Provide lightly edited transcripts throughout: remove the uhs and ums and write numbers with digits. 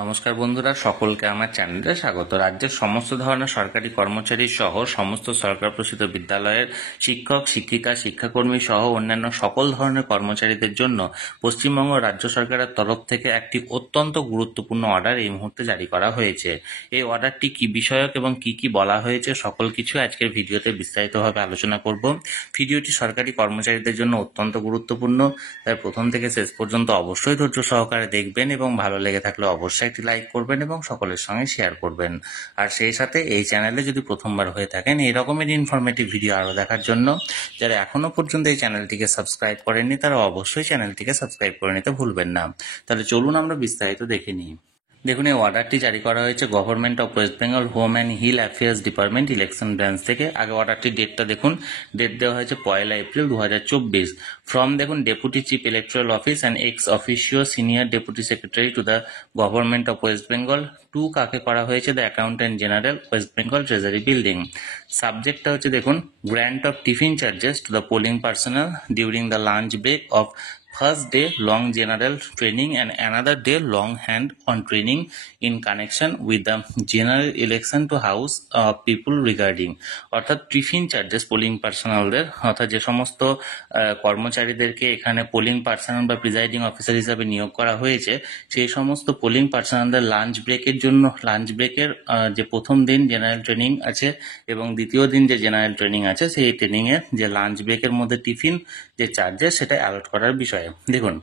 নমস্কার বন্ধুরা, সকলকে আমার চ্যানেলে স্বাগত। রাজ্যের সমস্ত ধরনের সরকারি কর্মচারী সহ সমস্ত সরকার প্রসূত বিদ্যালয়ের শিক্ষক, শিক্ষিকা, শিক্ষাকর্মী সহ অন্যান্য সকল ধরনের কর্মচারীদের জন্য পশ্চিমবঙ্গ রাজ্য সরকারের তরফ থেকে একটি অত্যন্ত গুরুত্বপূর্ণ অর্ডার এই মুহূর্তে জারি করা হয়েছে। এই অর্ডারটি কি বিষয়ক এবং কি কি বলা হয়েছে সকল কিছু আজকের ভিডিওতে বিস্তারিতভাবে আলোচনা করব। ভিডিওটি সরকারি কর্মচারীদের জন্য অত্যন্ত গুরুত্বপূর্ণ, তাই প্রথম থেকে শেষ পর্যন্ত অবশ্যই ধৈর্য সহকারে দেখবেন এবং ভালো লেগে থাকলে অবশ্যই একটি লাইক করবেন এবং সকলের সঙ্গে শেয়ার করবেন। আর সেই সাথে এই চ্যানেলে যদি প্রথমবার হয়ে থাকেন এই রকমের ইনফরমেটিভ ভিডিও আরও দেখার জন্য যারা এখনো পর্যন্ত এই চ্যানেলটিকে সাবস্ক্রাইব করেননি তারা অবশ্যই চ্যানেলটিকে সাবস্ক্রাইব করে নিতে ভুলবেন না। তাহলে চলুন আমরা বিস্তারিত দেখে নিই। দেখুন, এই অর্ডারটি জারি করা হয়েছে government of West Bengal home and hill affairs department election branch থেকে। আগে অর্ডারটির ডেটটা দেখুন, ডেট দেওয়া হয়েছে 1 এপ্রিল 2024। ফ্রম দেখুন deputy chief electoral office and ex officio senior deputy secretary to the government of West Bengal to কাকে করা হয়েছে, the accountant general West Bengal treasury building. সাবজেক্টটা হচ্ছে দেখুন, grant of tiffin charges to the polling personnel during the lunch break of first day long general training and another day long hand-on training in connection with the general election to House of People regarding অর্থাৎ tiffin charges polling পার্সোনালদের, অর্থাৎ যে সমস্ত কর্মচারীদেরকে এখানে polling personal বা presiding officer হিসাবে নিয়োগ করা হয়েছে সেই সমস্ত পোলিং পার্সোনালদের লাঞ্চ ব্রেকের জন্য, লাঞ্চ ব্রেকের যে প্রথম দিন জেনারেল ট্রেনিং আছে এবং দ্বিতীয় দিন যে জেনারেল ট্রেনিং আছে সেই ট্রেনিংয়ের যে লাঞ্চ ব্রেকের মধ্যে টিফিন যে চার্জেস সেটা অ্যালট করার বিষয়ে। দেখুন,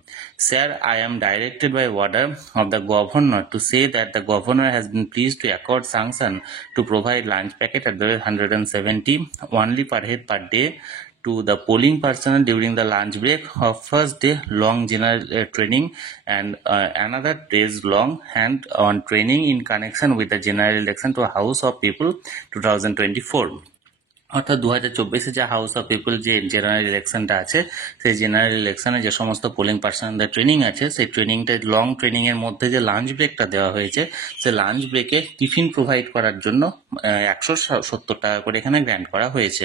sir, I am directed by order of the governor to say that the governor has been pleased to accord sanction to provide lunch packet at the rate 170 only per head per day to the polling personnel during the lunch break of first day long general training and another day's long hand-on training in connection with the general election to House of People 2024। অর্থাৎ 2024 যে house of people যে general ইলেকশনটা আছে সেই general ইলেকশনে যে সমস্ত polling পার্সনদের training আছে সেই ট্রেনিংটা লং ট্রেনিং এর মধ্যে যে লাঞ্চ ব্রেকটা দেওয়া হয়েছে সেই লাঞ্চ ব্রেকে টিফিন প্রোভাইড করার জন্য 170 টাকা করে এখানে গ্র্যান্ট করা হয়েছে।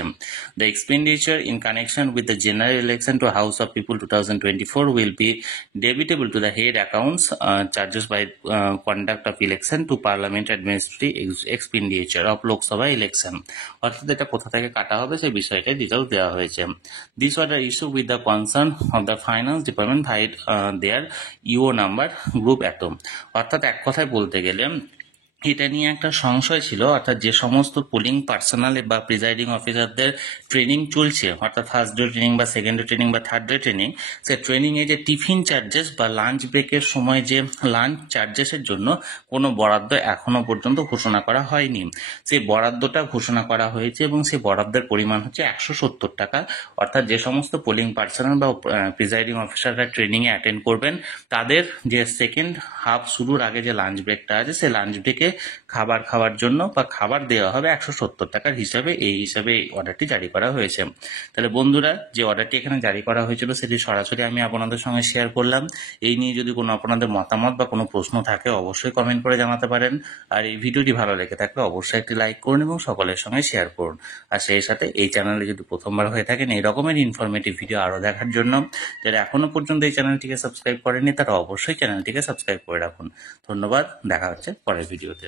The expenditure in connection with the general election to house of people 2024 will be debitable to the head accounts charges by conduct of election to parliament administrative expenditure of Lok Sabha election. অর্থাৎ এটা কোথা থেকে কাটা হবে সেই বিষয়টা ডিটেলস দেওয়া হয়েছে। This order issue with the concern of the finance department vide their E O number group এত। অর্থাৎ এক কথায় বলতে গেলে এটা নিয়ে একটা সংশয় ছিল, অর্থাৎ যে সমস্ত পোলিং পার্সোনাল বা প্রিজাইডিং অফিসারদের ট্রেনিং চলছে, অর্থাৎ ফার্স্ট ডে ট্রেনিং বা সেকেন্ড ডে ট্রেনিং বা থার্ড ডে ট্রেনিং, সে ট্রেনিংয়ে যে টিফিন চার্জেস বা লাঞ্চ ব্রেকের সময় যে লাঞ্চ চার্জেসের জন্য কোনো বরাদ্দ এখনো পর্যন্ত ঘোষণা করা হয়নি। সেই বরাদ্দটা ঘোষণা করা হয়েছে এবং সেই বরাদ্দের পরিমাণ হচ্ছে 170 টাকা। অর্থাৎ যে সমস্ত পোলিং পার্সোনাল বা প্রিজাইডিং অফিসাররা ট্রেনিংয়ে অ্যাটেন্ড করবেন তাদের যে সেকেন্ড হাফ শুরুর আগে যে লাঞ্চ ব্রেকটা আছে সেই লাঞ্চ ব্রেকে খাবার খাওয়ার জন্য বা খাবার দেওয়া হবে 170 টাকার হিসাবে। এই হিসাবে এই অর্ডারটি জারি করা হয়েছে। তাহলে বন্ধুরা, যে অর্ডারটি এখানে জারি করা হয়েছিল সেটি সরাসরি আমি আপনাদের সঙ্গে শেয়ার করলাম। এই নিয়ে যদি কোনো আপনাদের মতামত বা কোনো প্রশ্ন থাকে অবশ্যই কমেন্ট করে জানাতে পারেন। আর এই ভিডিওটি ভালো লেগে থাকলে অবশ্যই একটি লাইক করুন এবং সকলের সঙ্গে শেয়ার করুন। আর সেই সাথে এই চ্যানেলে যদি প্রথমবার হয়ে থাকেন এই রকমের ইনফরমেটিভ ভিডিও আরও দেখার জন্য যারা এখনো পর্যন্ত এই চ্যানেলটিকে সাবস্ক্রাইব করেননি তারা অবশ্যই চ্যানেলটিকে সাবস্ক্রাইব করে রাখুন। ধন্যবাদ, দেখা হচ্ছে পরের ভিডিওতে।